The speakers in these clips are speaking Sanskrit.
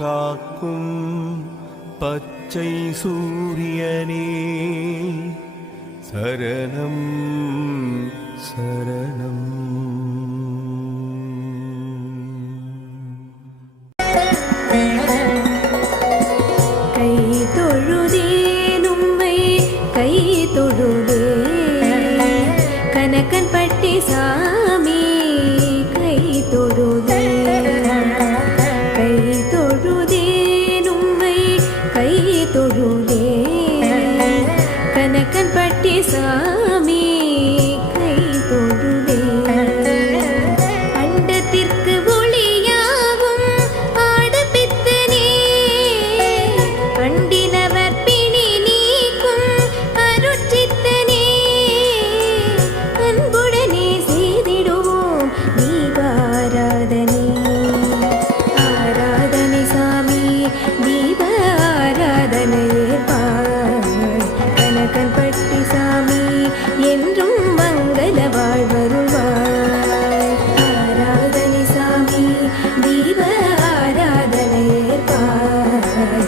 काकुं पच्चै सूर्यने शरणं शरणम् कै तोळुदे नुम्बै कै तोळु तो योले, खनकन पट्टिसा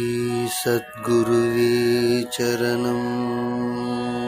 चरणम्